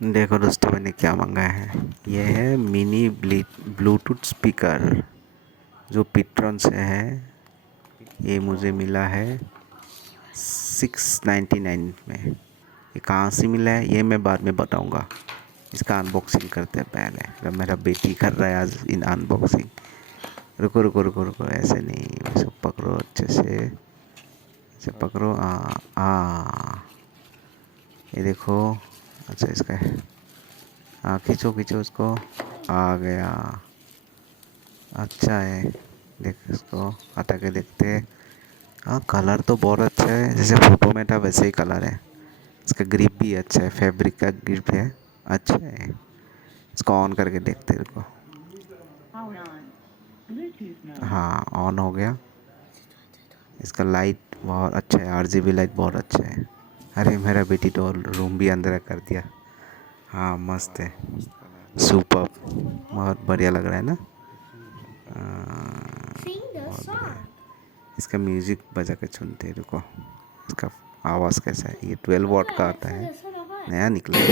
देखो दोस्तों, मैंने क्या मंगाया है। ये है मिनी ब्लूटूथ स्पीकर जो पिट्रॉन से है। ये मुझे मिला है 699 में। ये कहाँ से मिला है ये मैं बाद में बताऊंगा। इसका अनबॉक्सिंग करते हैं पहले। जब मेरा बेटी कर रहा है आज इन अनबॉक्सिंग। रुको रुको रुको रुको, ऐसे नहीं, वैसे पकड़ो अच्छे से, ऐसे पकड़ो। ये देखो। अच्छा इसका है। हाँ, खींचो खींचो उसको। आ गया। अच्छा है। देख इसको हटा के देखते हैं। हाँ, कलर तो बहुत अच्छा है, जैसे फ़ोटो में था वैसे ही कलर है। इसका ग्रिप भी अच्छा है, फैब्रिक का ग्रिप है। अच्छा है। इसको ऑन करके देखते हैं। रुको। हाँ, ऑन हो गया। इसका लाइट बहुत अच्छा है, RGB लाइट बहुत अच्छा है। अरे मेरा बेटी तो रूम भी अंदर कर दिया। हाँ, मस्त है। सुपर। बहुत बढ़िया लग रहा है ना। बहुत बढ़िया। इसका म्यूज़िक बजा के सुनते हैं। रुको। इसका आवाज़ कैसा है। ये 12 वॉट का आता है, नया निकला है।